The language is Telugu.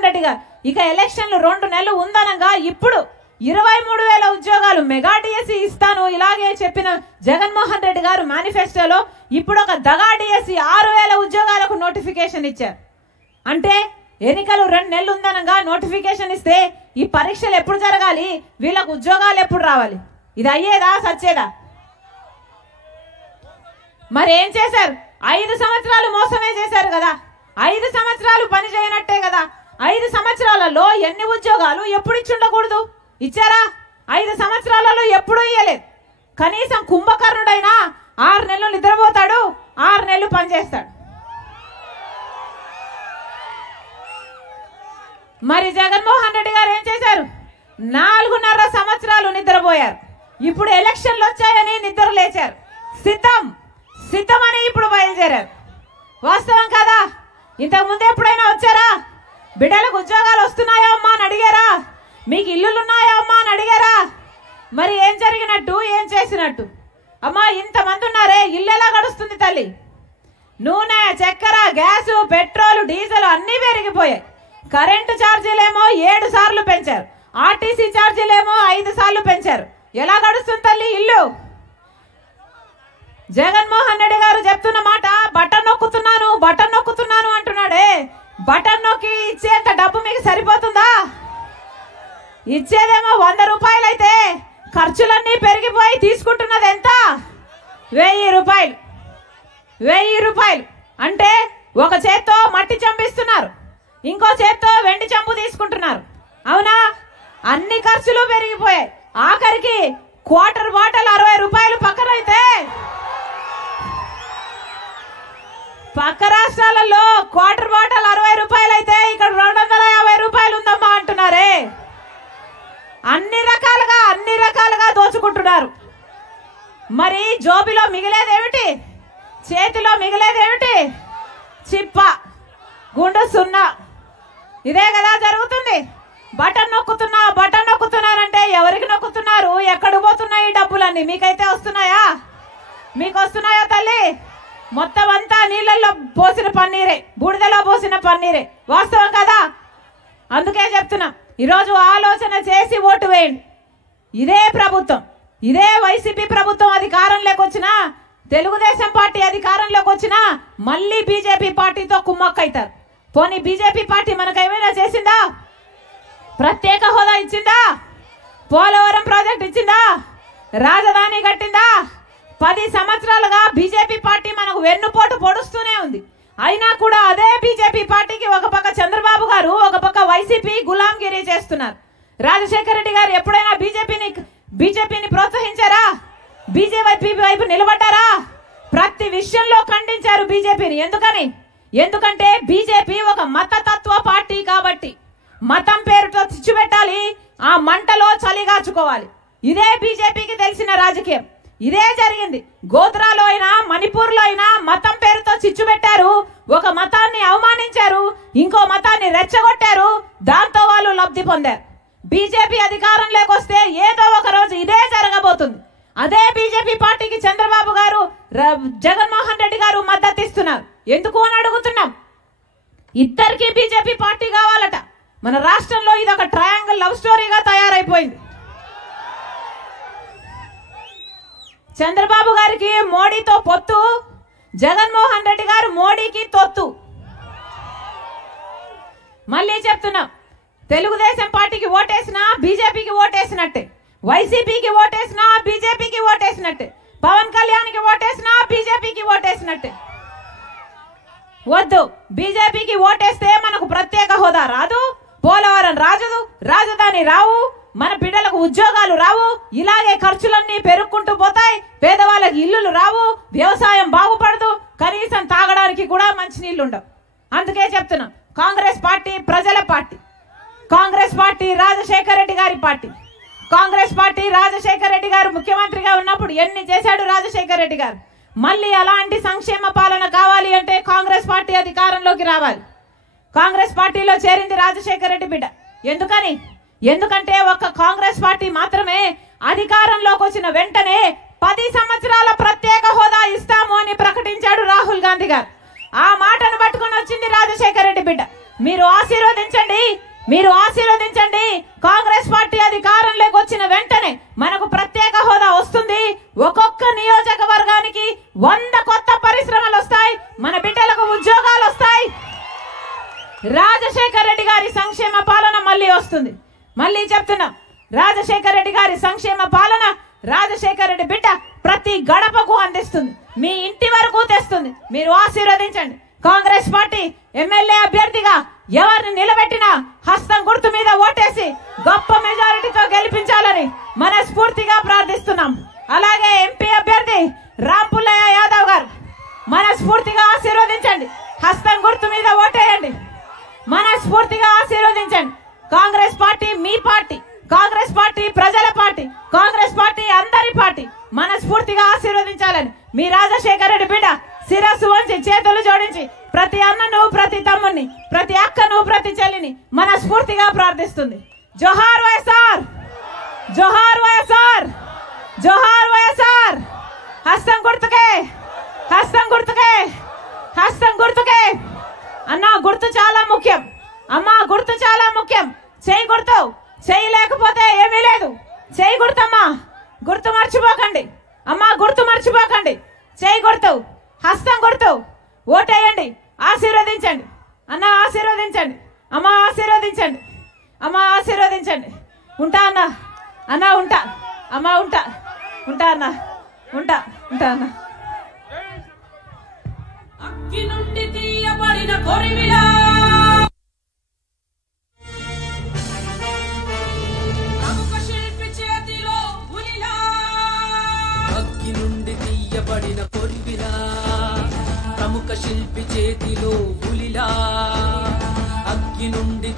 జగన్మోహన్ రెడ్డి గారు ఇక ఎలక్షన్లు 2 నెలలు ఉందనగా ఇప్పుడు 23,000 ఉద్యోగాలు మెగా డిఎస్సి ఇస్తాను ఇలాగే చెప్పిన జగన్మోహన్ రెడ్డి గారు మేనిఫెస్టోలో ఇప్పుడు ఒక దగా డిఎస్సి 6,000 ఉద్యోగాలకు నోటిఫికేషన్ ఇచ్చారు. అంటే ఎన్నికలు 2 నెలలు ఉందనగా నోటిఫికేషన్ ఇస్తే ఈ పరీక్షలు ఎప్పుడు జరగాలి, వీళ్ళకు ఉద్యోగాలు ఎప్పుడు రావాలి? ఇది అయ్యేదా సచ్చేదా? మరి ఏం చేశారు? 5 సంవత్సరాలు మోసమే చేశారు కదా. 5 సంవత్సరాలు పని చేయనట్టే కదా. 5 సంవత్సరాలలో ఎన్ని ఉద్యోగాలు ఎప్పుడు ఇచ్చి ఉండకూడదు? ఇచ్చారా? 5 సంవత్సరాలలో ఎప్పుడు ఇయ్యలేదు. కనీసం కుంభకర్ణుడైనా 6 నెలలు నిద్రపోతాడు, 6 నెలలు పనిచేస్తాడు. మరి జగన్మోహన్ రెడ్డి గారు ఏం చేశారు? 4.5 సంవత్సరాలు నిద్రపోయారు. ఇప్పుడు ఎలక్షన్లు వచ్చాయని నిద్ర లేచారు. సిద్ధమని ఇప్పుడు బయలుదేరారు. వాస్తవం కదా? ఇంతకు ముందు ఎప్పుడైనా వచ్చారా? బిడ్డలకు ఉద్యోగాలు వస్తున్నాయా అమ్మా అని అడిగారా? మీకు ఇల్లులున్నాయా అమ్మా అని అడిగారా? మరి ఏం జరిగినట్టు, ఏం చేసినట్టు? అమ్మా ఇంతమంది ఉన్నారే, ఇల్లు ఎలా గడుస్తుంది తల్లి? నూనె, చక్కెర, గ్యాసు, పెట్రోల్, డీజిల్ అన్నీ పెరిగిపోయాయి. కరెంటు ఛార్జీలేమో 7 సార్లు పెంచారు. ఆర్టీసీ ఛార్జీలేమో 5 సార్లు పెంచారు. ఎలా గడుస్తుంది తల్లి ఇల్లు? జగన్మోహన్ రెడ్డి గారు చెప్తున్న మాట బటన్ నొక్కుతున్నాను అంటున్నాడే. బటన్ నొక్కి ఇచ్చేంత డబ్బు మీకు సరిపోతుందా? ఇచ్చేదేమో 100 రూపాయలు అయితే ఖర్చులన్నీ పెరిగిపోయి తీసుకుంటున్నది ఎంత? 1000 రూపాయలు. 1000 రూపాయలు అంటే ఒక చేత్తో మట్టి చంపిస్తున్నారు, ఇంకో చేత్తో వెండి చంపు తీసుకుంటున్నారు. అవునా? అన్ని ఖర్చులు పెరిగిపోయాయి. ఆఖరికి క్వార్టర్ బాటిల్ 60 రూపాయలు పక్కనైతే పక్క రాష్ట్రాలలో క్వార్టర్ బాటిల్ 60 రూపాయలు అయితే ఇక్కడ 250 రూపాయలు ఉందమ్మా అంటున్నారే. అన్ని రకాలుగా దోచుకుంటున్నారు. మరి జోబిలో మిగిలేదేమిటి? చేతిలో మిగిలేదేమిటి? చిప్ప, గుండు సున్నా. ఇదే కదా జరుగుతుంది. బటన్ నొక్కుతున్నారంటే ఎవరికి నొక్కుతున్నారు? ఎక్కడ పోతున్నాయి ఈ డబ్బులన్నీ? మీకైతే వస్తున్నాయా? మీకు వస్తున్నాయా తల్లి? మొత్తం అంతా నీళ్ళల్లో పోసిన పన్నీరే, బూడిదలో పోసిన పన్నీరే. వాస్తవం కదా? అందుకే చెప్తున్నా, ఈరోజు ఆలోచన చేసి ఓటు వేయండి. ఇదే ప్రభుత్వం, ఇదే వైసీపీ ప్రభుత్వం అధికారంలోకి వచ్చినా, తెలుగుదేశం పార్టీ అధికారంలోకి వచ్చినా మళ్ళీ బీజేపీ పార్టీతో కుమ్మక్కైతారు. పోనీ బీజేపీ పార్టీ మనకు ఏమైనా చేసిందా? ప్రత్యేక హోదా ఇచ్చిందా? పోలవరం ప్రాజెక్ట్ ఇచ్చిందా? రాజధాని కట్టిందా? 10 సంవత్సరాలుగా బీజేపీ పార్టీ మనకు వెన్నుపోటు పొడుస్తూనే ఉంది. అయినా కూడా అదే బీజేపీ పార్టీకి ఒక పక్క చంద్రబాబు గారు, ఒక పక్క వైసీపీ గులాంగిరి చేస్తున్నారు. రాజశేఖర రెడ్డి గారు ఎప్పుడైనా బీజేపీని ప్రోత్సహించారా? బీజేపీ వైపు నిలబడ్డారా? ప్రతి విషయంలో ఖండించారు బీజేపీని. ఎందుకంటే బీజేపీ ఒక మతతత్వ పార్టీ కాబట్టి మతం పేరుతో చిచ్చు పెట్టాలి, ఆ మంటలో చలిగాచుకోవాలి. ఇదే బీజేపీకి తెలిసిన రాజకీయం. ఇదే జరిగింది. గోత్రాలో అయినా, మణిపూర్లో అయినా మతం పేరుతో చిచ్చు పెట్టారు. ఒక మతాన్ని అవమానించారు, ఇంకో మతాన్ని రెచ్చగొట్టారు. దాంతో వాళ్ళు లబ్ధి పొందారు. బీజేపీ అధికారంలోకి వస్తే ఏదో ఒక రోజు ఇదే జరగబోతుంది. అదే బీజేపీ పార్టీకి చంద్రబాబు గారు, జగన్మోహన్ రెడ్డి గారు మద్దతు ఇస్తున్నారు. ఎందుకు అని అడుగుతున్నాం. ఇద్దరికి బీజేపీ పార్టీ కావాలట. మన రాష్ట్రంలో ఇది ఒక ట్రయాంగిల్ లవ్ స్టోరీగా తయారైపోయింది. చంద్రబాబు గారికి మోడీతో పొత్తు, జగన్మోహన్ రెడ్డి గారు మోడీకి తొత్తు. మళ్ళీ చెప్తున్నాం, తెలుగుదేశం పార్టీకి ఓటేసినా బీజేపీకి ఓటేసినట్టే, వైసీపీకి ఓటేసినా బీజేపీకి ఓటేసినట్టే, పవన్ కళ్యాణ్కి ఓటేసినా బీజేపీకి ఓటేసినట్టే. వద్దు, బీజేపీకి ఓటేస్తే మనకు ప్రత్యేక హోదా రాదు, పోలవరం రాజు, రాజధాని రావు, మన బిడ్డలకు ఉద్యోగాలు రావు, ఇలాగే ఖర్చులన్నీ పెరుగుకుంటూ పోతాయి, పేదవాళ్ళకి ఇల్లులు రావు, వ్యవసాయం బాగుపడదు, కనీసం తాగడానికి కూడా మంచినీళ్లు ఉండవు. అందుకే చెప్తున్నాం, కాంగ్రెస్ పార్టీ ప్రజల పార్టీ, కాంగ్రెస్ పార్టీ రాజశేఖర రెడ్డి గారి పార్టీ. కాంగ్రెస్ పార్టీ రాజశేఖర రెడ్డి గారు ముఖ్యమంత్రిగా ఉన్నప్పుడు ఎన్ని చేశాడు రాజశేఖర రెడ్డి గారు? మళ్ళీ అలాంటి సంక్షేమ పాలన కావాలి అంటే కాంగ్రెస్ పార్టీ అధికారంలోకి రావాలి. కాంగ్రెస్ పార్టీలో చేరింది రాజశేఖర రెడ్డి బిడ్డ. ఎందుకంటే ఒక్క కాంగ్రెస్ పార్టీ మాత్రమే అధికారంలోకి వచ్చిన వెంటనే 10 సంవత్సరాల ప్రత్యేక హోదా ఇస్తాము అని ప్రకటించాడు రాహుల్ గాంధీ గారు. ఆ మాటను పట్టుకొని వచ్చింది రాజశేఖర రెడ్డి బిడ్డ. మీరు ఆశీర్వదించండి, మీరు ఆశీర్వదించండి. కాంగ్రెస్ పార్టీ అధికారంలోకి వచ్చిన వెంటనే మనకు ప్రత్యేక హోదా వస్తుంది. ఒక్కొక్క నియోజకవర్గానికి 100 కొత్త పరిశ్రమలు వస్తాయి. మన బిడ్డలకు ఉద్యోగాలు వస్తాయి. రాజశేఖర్ రెడ్డి గారి సంక్షేమ పాలన మళ్ళీ వస్తుంది. మళ్ళీ చెప్తున్నాం, రాజశేఖర్ రెడ్డి గారి సంక్షేమ పాలన రాజశేఖర్ రెడ్డి బిడ్డ ప్రతి గడపకు అందిస్తుంది, మీ ఇంటి వరకు తెస్తుంది. మీరు ఆశీర్వదించండి. కాంగ్రెస్ పార్టీ ఎమ్మెల్యే అభ్యర్థిగా ఎవరిని నిలబెట్టినా హస్తం గుర్తు మీద ఓటేసి గొప్ప మెజారిటీతో గెలిపించాలని మనస్ఫూర్తిగా ప్రార్థిస్తున్నాం. అలాగే ఎంపీ అభ్యర్థి రాంపుల్లయ్య యాదవ్ గారు మనస్ఫూర్తిగా ఆశీర్వదించండి. హస్తం గుర్తు మీద ఓటేయండి. మనస్ఫూర్తిగా ఆశీర్వదించండి. కాంగ్రెస్ పార్టీ మీ పార్టీ, కాంగ్రెస్ పార్టీ ప్రజల పార్టీ, కాంగ్రెస్ పార్టీ అందరి పార్టీ. మనస్ఫూర్తిగా ఆశీర్వదించాలని మీ రాజశేఖర్ రెడ్డి బిడ్డ శిరస్సు వంచి చేతులు జోడించి ప్రతి అన్నను, ప్రతి తమ్ముని, ప్రతి అక్కను, ప్రతి చెల్లిని మనస్ఫూర్తిగా ప్రార్థిస్తుంది. జోహార్ వైఎస్ఆర్, జోహార్ వైఎస్ఆర్, జోహార్ వైఎస్ఆర్. హస్తం గుర్తుకే, హస్తం గుర్తుకే, హస్తం గుర్తుకే. అన్న గుర్తు చాలా ముఖ్యం, అమ్మ గుర్తు చాలా ముఖ్యం. చేయి గుర్తు, చేయి లేకపోతే ఏమీ లేదు. చేయి గుర్తమ్మా, గుర్తు మర్చిపోకండి. అమ్మ గుర్తు మర్చిపోకండి. చేయి గుర్తు, హస్తం గుర్తు. ఓటేయండి, ఆశీర్వదించండి. అన్న ఆశీర్వదించండి, అమ్మ ఆశీర్వదించండి, అమ్మ ఆశీర్వదించండి. ఉంటా అన్న, అన్న ఉంటా, అమ్మ ఉంటా, ఉంటా అన్న, ఉంటా, ఉంటా అన్న. అగ్గి నుండి తీయబడిన కొరివిలా, ప్రముఖ శిల్పి చేతిలో పులిలా. అగ్గి నుండి తీయబడిన కొరివిలా, ప్రముఖ శిల్పి చేతిలో పులిలా. అగ్గి నుండి